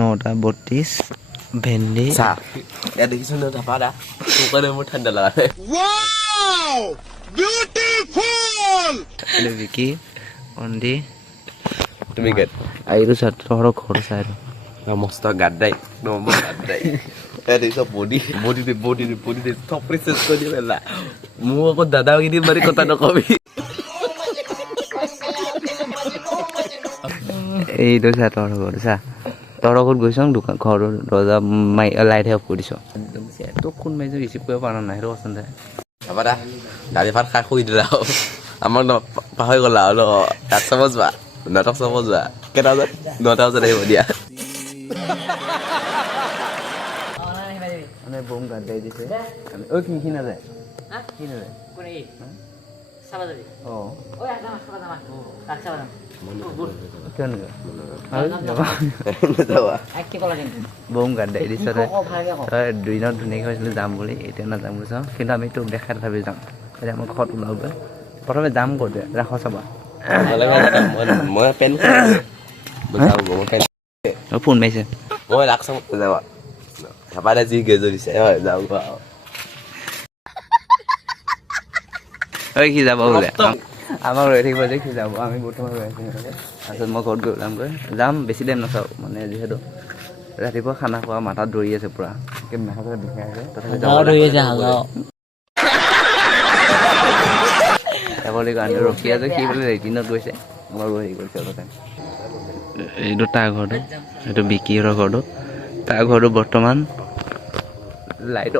9:32 ভেন্দি চাহ ইয়াত দেখিছোঁ ন ধাপা দা তোৰ কাৰণে মোৰ ঠাণ্ডা লগা নাই বিকি অন্দি তুমি গেট এইটো ছাত্ৰৰ ঘৰ চাই মস্ত গাদ্দাই নম্বৰ গাদ্দাই ইয়াত দেখিছোঁ বডি থপৰি চেচ কৰি দিয়ে পেলা মোক আকৌ দাদাগিৰি মাৰি কথা নকবি এইটো চা তোৰ ঘৰ চা তোৰ ঘৰত গৈছ দোকান ঘৰৰ দৰ্জা লাইটহে অফ কৰিছ তোক ফোন মাৰিছোঁ ৰিচিভ কৰিব পৰা নাই সেইটো কচোন দে ধাপা দা দালি ভাত খাই শুই দিলা আমাক পাহৰি গ'লা আৰু তাত চাব যোৱা নাটক চাব যোৱা কেইটা বজাত 9টা বজাত আহিব দিয়া মানে বম গাদ্দাই দিছে ঐ কি নাযায় কি নাযায় বম গাদ্দাই দিছ তই দিনত ধুনীয়াকৈ কৈছিলোঁ যাম বুলি এতিয়া নাযাম বুজিছ কিন্তু আমি তোক দেখাই তথাপি যাম এতিয়া মই ঘৰত ওলাব প্ৰথমে যাম ক'ত ৰাস চাবা মই পেন ফোন মাৰিছে মই ৰাস চাব যাবা ধাপা দা যি গেজৰ দিছে হয় যাওঁ ঐ কি যাব বোলে আমাক ৰৈ থাকিব যে কি যাব আমি বৰ্তমান ৰৈ আছোঁ তাৰপিছত মই ঘৰত গৈ ওলামগৈ যাম বেছি টাইম নাচাওঁ মানে যিহেতু ৰাতিপুৱা খানা খোৱা মাথাত দৌৰি আছে পূৰা মাথা চাথা বিষাই আছে তথাপি যাব লাগিব আমি ৰখি আছোঁ সি বোলে লেট্ৰিনত গৈছে আমাৰ ৰৈ গৈছে অলপ টাইম এইটো তাৰ ঘৰটো এইটো বিকিৰ ঘৰটো তাৰ ঘৰটো বৰ্তমান লাইট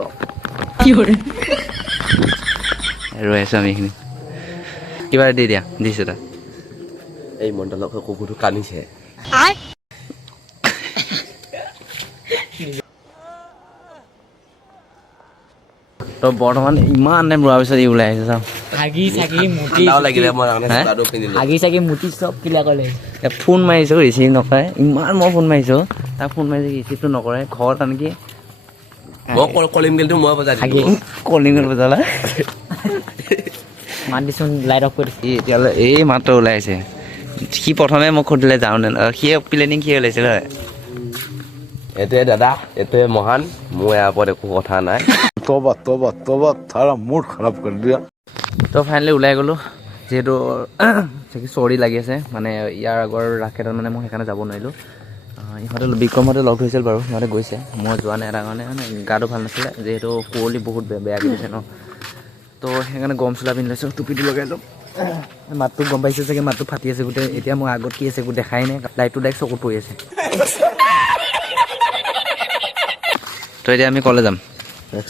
ৰৈ আছোঁ আমি এইখিনি কিবা দি দিয়া দিছোঁ তাত এই মণ্ডলক কুকুৰটো কান্দিছে তো বৰ্তমান ইমান টাইম ৰোৱাৰ পিছত ই ওলাই আহিছে চাওঁ ফোন মাৰিছোঁ ৰিচিভ নকৰে ইমান মই ফোন মাৰিছোঁ তাক ফোন মাৰিছোঁ ৰিচিভটো নকৰে ঘৰত আনকি কলিং বেলটো মই বজাই কলিং বেল বজালা মাত দিচোন লাইট অফ কৰি এতিয়ালৈ এই মাত্ৰ ওলাই আহিছে সি প্ৰথমে মোক সুধিলে যাওঁ নে সি প্লেনিং কি ওলাইছিল হয় এইটোৱে দাদা এইটোৱে মহান মোৰ ইয়াৰ ওপৰত একো কথা নাই तोबा थारा मूड खराब कर दिया তো ফাইনেলি ওলাই গ'লোঁ যিহেতু চৰি লাগি আছে মানে ইয়াৰ আগৰ ৰাসকেইটাত মানে মই সেইকাৰণে যাব নোৱাৰিলোঁ ইহঁতে বিক্ৰমহঁতে লগ ধৰিছিল বাৰু সিহঁতে গৈছে মই যোৱা নাই এটা কাৰণে মানে গাটো ভাল নাছিলে যিহেতু কুঁৱলী বহুত বেয়াকৈ দিছে ন তো সেইকাৰণে গৰম চোলা পিন্ধি লৈছোঁ টুপিটো লগাই লওঁ মাতটো গম পাইছে চাগে মাতটো ফাটি আছে গোটেই এতিয়া মই আগত কি আছে একো দেখাই নাই লাইটটো ডাইৰেক্ট চকুত পৰি আছে তো এতিয়া আমি কলে যাম আৰু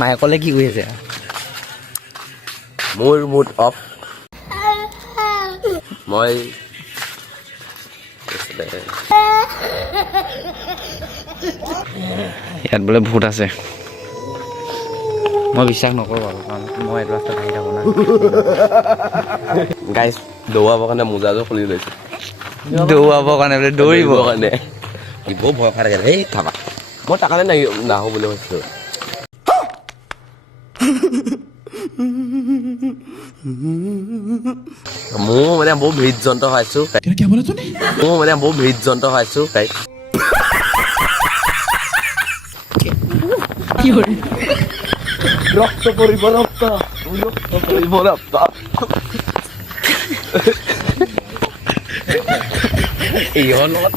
মায়ে ক'লে কি কৰি আছে মোৰ মুড অফ মই ইয়াত বোলে ভূত আছে মই বিশ্বাস নকৰোঁ বাৰু কাৰণ মই এইটো ৰাস্তাত আহি থাকোঁ না গাইজ দৌৰাবৰ কাৰণে মোজাযোৰ খুলি লৈছোঁ দৌৰাবৰ কাৰণে বোলে দৌৰিব কাৰণে বৰ ভয় খাই থাকে সেই থাকা মই তাৰ কাৰণে নাহোঁ বুলি কৈছিলোঁ মোৰ মানে বহুত হৃদযন্ত্ৰ হৈছোঁ তাই ৰক্ত পৰিব এইহৰ লগত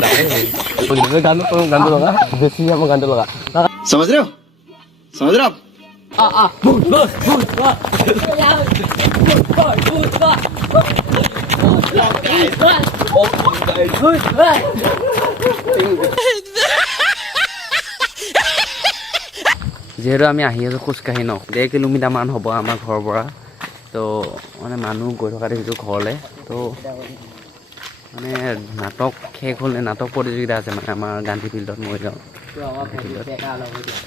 গানটো লগা বেছি আমাৰ গানটো লগা समझ रहे हो आप যিহেতু আমি আহি আছোঁ খোজকাঢ়ি ন 1 কিলোমিটাৰমান হ'ব আমাৰ ঘৰৰ পৰা তো মানে মানুহ গৈ থকা দেখিছোঁ ঘৰলৈ তো মানে নাটক শেষ হ'ল নে নাটক প্ৰতিযোগিতা আছে মানে আমাৰ গান্ধী ফিল্ডত মৰিগাঁও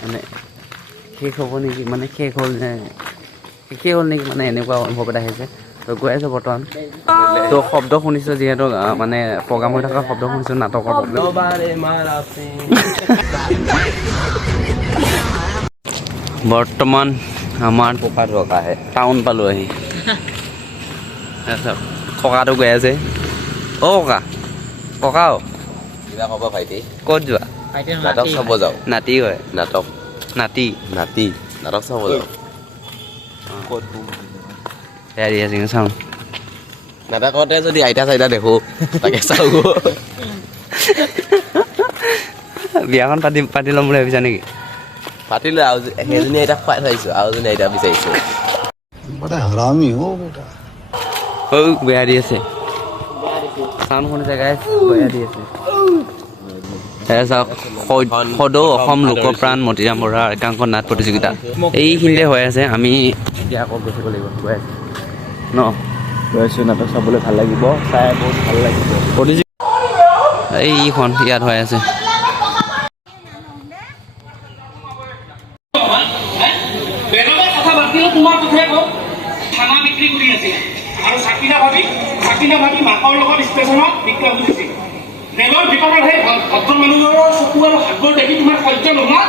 মানে শেষ হ'ব নেকি মানে শেষ হ'ল নেকি মানে এনেকুৱা অনুভৱ এটা আহিছে তো গৈ আছোঁ বৰ্তমান তো শব্দ শুনিছোঁ যিহেতু মানে প্ৰগ্ৰাম হৈ থকা শব্দ শুনিছোঁ নাটকৰ বৰ্তমান আমাৰ টাউন পালোঁ আহি তাৰপিছত ককাটো গৈ আছে অ' ককা কিবা ক'ব ভাইটি ক'ত যোৱা নাটক চাব যাওঁ নাতি হয় নাটক নাতি নাতি নাটক চাব যাওঁ ক'ত হেৰি আছে চাওঁ নাটকতে যদি আইতা চাইতা দেখো তাকে চাওঁ বিয়াখন পাতি ল'ম বুলি ভাবিছা নেকি পাতিলোঁ আৰু সেইজনী আইতাক খুৱাই থৈছোঁ আৰু এজনী আইতা বিচাৰিছোঁ बड़ा हरामी हो बेटा বেয়া দি আছে চাউণ্ড শুনিছে গাইছ বেয়া দি আছে চাওক সদৌ অসম লোকপ্ৰাণ মতিৰাম বৰুৱাৰ একাংক নাট প্ৰতিযোগিতা এইখিনিতে হৈ আছে আমি এতিয়া আকৌ গৈছিব লাগিব গৈ আছোঁ ন গৈ আছোঁ নাটক চাবলৈ ভাল লাগিব চাই বহুত ভাল লাগিব এইখন ইয়াত হৈ আছে বেলেগৰ কথা বাদ দিলে তোমাৰ কথাই কওঁ খানা বিক্ৰী কৰি আছিল আৰু চাকিনা ভাবি মাকৰ লগত ষ্টেচনত বিক্ৰী কৰিছিল ৰেলৰ ভিতৰত সেই ভদ্ৰ মানুহজনৰ চকু আৰু হাতবোৰ দেখি তোমাৰ সহ্য নোহোৱা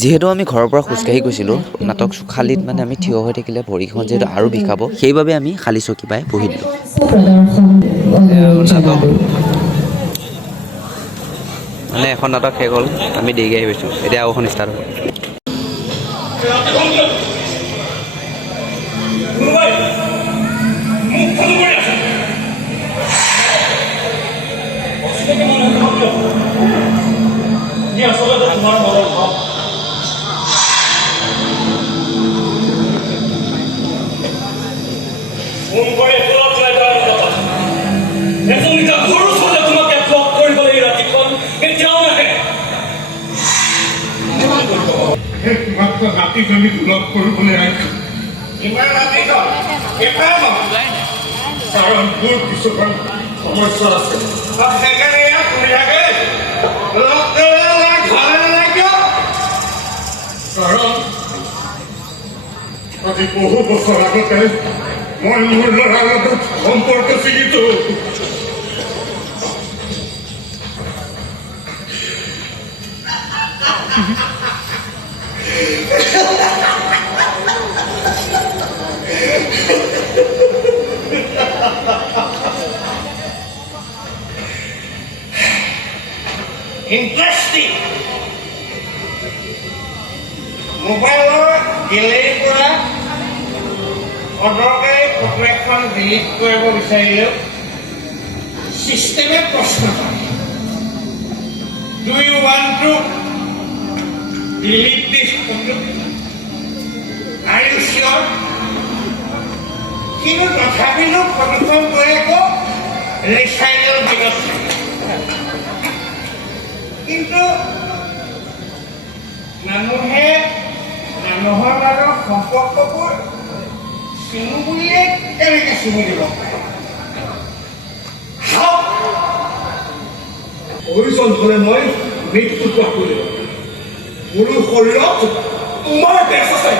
যিহেতু আমি ঘৰৰ পৰা খোজকাঢ়ি গৈছিলোঁ নাটক খালীত মানে আমি থিয় হৈ থাকিলে ভৰিখন যিহেতু আৰু বিষাব সেইবাবে আমি খালী চকী পাই বহি দিলোঁ মানে এখন নাটক শেষ হ'ল আমি দেৰিকৈ আহি পাইছোঁ এতিয়া আৰু এখন ষ্টাৰ্ট হ'ব মাত্ৰ নাতিজনী লগ কৰিবলৈ আহিছোঁ ইমান নাতিজন কাৰণ মোৰ কিছুমান সমস্যা আছে সেইকাৰণে ইয়াত শুনি থাকে কাৰণ আজি বহু বছৰ আগতে মই মোৰ ল'ৰাৰ লগত সম্পৰ্ক ছিগিছো ইণ্টাৰেষ্টিং মোবাইলৰ গেলেৰীৰ পৰা অদৰকাৰী ফটো এখন ডিলিট কৰিব বিচাৰিলেও চিষ্টেমে প্ৰশ্ন কৰে do you want to delete this photo are you sure কিন্তু তথাপিও ফটোখন গৈ আকৌ ৰিচাইকেল বিনত কিন্তু মানুহে মানুহৰ মাজৰ সম্পৰ্কবোৰ চিনো বুলিয়ে কেনেকৈ চিনি দিব পাৰে প্ৰয়োজন হ'লে মই মৃত্যু ত্যাগ কৰিব মোৰ শৰীৰত তোমাৰ তেজ আছে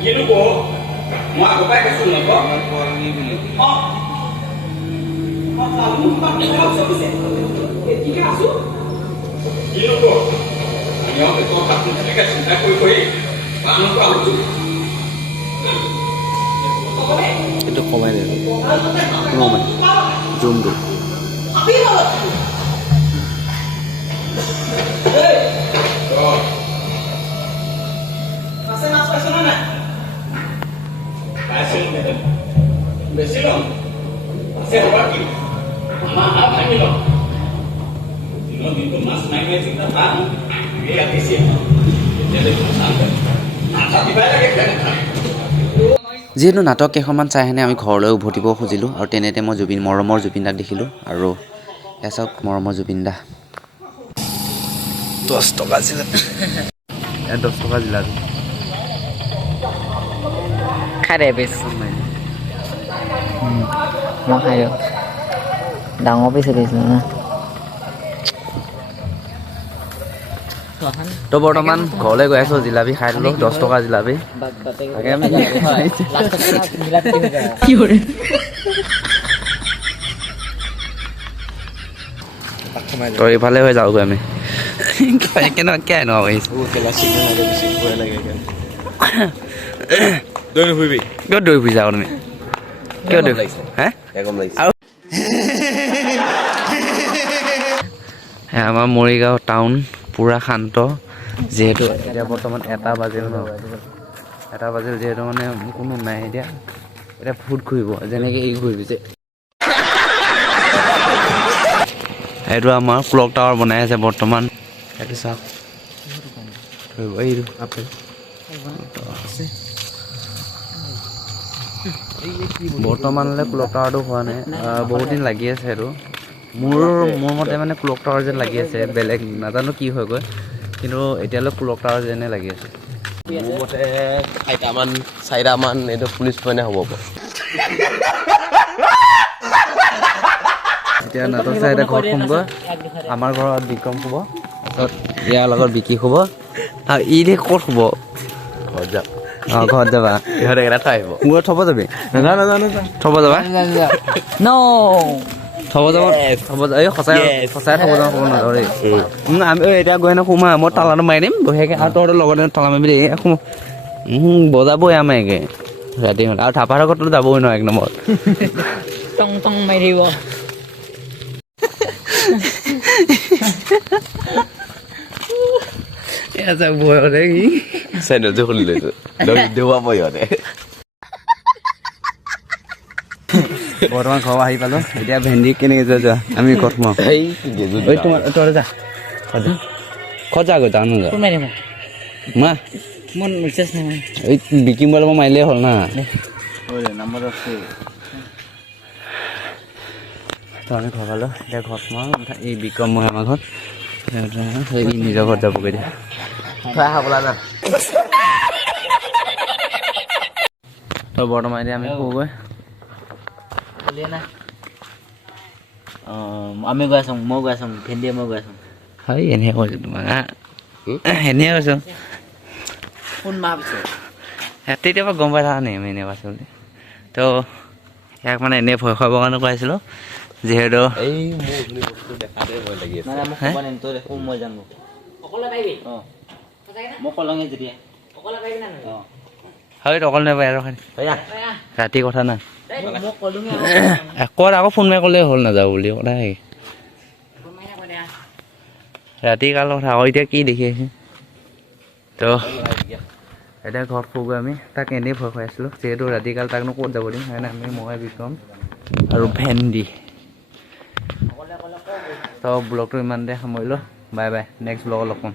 Kilo ko, mga kapay kasunod ko. Kilo ko, ang iyong ito kapag talaga sinta ko paano ko ako ito? itu komen ya komen zoom dulu Besilong, saya lagi, mahal lagi loh. Dino itu mas naiknya cinta tak, যিহেতু নাটক কেইখনমান চাই হেনে আমি ঘৰলৈ উভতিব খুজিলোঁ আৰু তেনেতে মই মৰমৰ জুবিন দাক দেখিলোঁ আৰু এয়া চাওক মৰমৰ জুবিন দা 10 টকা জিলাপি 10 টকা জিলাপি খাই দে পিছ মই খাই দিওঁ ডাঙৰ পিছ দিছিলোঁ না তো বৰ্তমান ঘৰলৈ গৈ আছোঁ জিলাপি খাই দিলোঁ 10 টকা জিলাপি তাকে আমি তো এইফালে হৈ যাওঁগৈ আমি কেনেকৈ এনেকুৱা আহিছোঁ দৈ নুফুৰিবি কিয় দৈ ফুৰিছা আকৌ তুমি কিয় দৈ হে একম লাগিছে আমাৰ মৰিগাঁও টাউন পূৰা শান্ত যিহেতু এতিয়া বৰ্তমান 1 বাজিল ন 1 বাজিল যিহেতু মানে কোনো নাই এতিয়া ফুট ঘূৰিব যেনেকৈ এই ঘূৰিছে এইটো আমাৰ ক্লক টাৱাৰ বনাই আছে বৰ্তমান এইটো চাওক এইটো আপেল বৰ্তমানলৈ ক্লক টাৱাৰটো হোৱা নাই বহুত দিন লাগি আছে এইটো মোৰ মতে মানে ক্লক টাৱাৰ যেন লাগি আছে বেলেগ নাজানো কি হৈ গৈ কিন্তু এতিয়ালৈ ক্লক টাৱাৰ যেনে লাগি আছে মোৰ মতে 4টামান এইটো পুলিচ পইণ্টে হ'ব এতিয়া নাটক চাই এতিয়া ঘৰত সোমগৈ আমাৰ ঘৰত বিক্ৰম শুব তাৰপিছত ইয়াৰ লগত বিকি শুব আৰু ই দে ক'ত শুব ঘৰত যাম অঁ ঘৰত যাবা ইহঁতে এটা থৈ আহিব মোৰ থ'ব যাবি নাজানো থ'ব যাবা থ'ব যাব এই সঁচাই থ'ব যাব ক'ব নাযাওঁ দেই আমি এতিয়া গৈ ন সোমা মই তালাটো মাৰি দিম বঢ়িয়াকৈ আৰু তহঁতৰ লগতে তালা মাৰিবি দেই সোম বজাবই আমাৰ একে ৰাতি হ'লে আৰু থাপাৰ ঘৰতো যাবই ন 1 নম্বৰত টং টং মাৰি দিব এয়া যাব ভয়তে কি চেনেলটো খুলি লৈছোঁ দেৱাব ইহঁতে বৰ্তমান ঘৰ আহি পালোঁ এতিয়া ভেন্দি কেনেকৈ যোৱা আমি ঘৰত সোমাওঁ ঐ তোমাৰ তহঁতে যা ঘৰত যা গৈ যাওঁ নাযা কোন মাৰি মোক মা মোৰ ৰিচাৰ্জ নাই এই বিকিম বোলে মই মাৰিলেই হ'ল না নাম্বাৰ আছে তো আমি ঘৰ পালোঁ এতিয়া ঘৰত সোমাওঁ এই বিক্ৰম মই আমাৰ ঘৰত সেই নিজৰ ঘৰত যাবগৈ দিয়া থৈ আহা বোলা না তো বৰ্তমান এতিয়া আমি শুগৈ আমি গৈ আছোঁ মই গৈ আছোঁ ভেন্দিয়ে মই গৈ আছোঁ হয় এনেহে কৈছোঁ তোমাক এনেহে কৈছোঁ কোন মাহ পিছত তেতিয়াৰ গম পাই থাকা নি আমি এনেই পাইছোঁ বুলি তো ইয়াক মানে এনেই ভয় খুৱাবৰ কাৰণে কৈ আছিলোঁ যিহেতু এই মোৰ বস্তু দেখাতে ভয় লাগি আছে মোক ক'ব নিম তই দেখোঁ মই যাম অকলে পাৰিবি অঁ মই কলঙে যেতিয়া অকলে পাৰিবি না অঁ হয় অকল নাপায় আৰু ৰাতি কথা না মোক কলঙে ক'ত আকৌ ফোন মাৰি ক'লেই হ'ল নাযাওঁ বুলি কথা ৰাতি কালৰ কথা আকৌ এতিয়া কি দেখি আহিছে তো এতিয়া ঘৰত শুগৈ আমি তাক এনেই ভয় খুৱাই আছিলোঁ যিহেতু ৰাতিকাল তাকনো ক'ত যাব দিম সেইকাৰণে আমি মই বিক্ৰম আৰু ভেন্দি তো ব্লগটো ইমানতে সামৰিলোঁ বাই বাই নেক্সট ব্লগত লগ পাম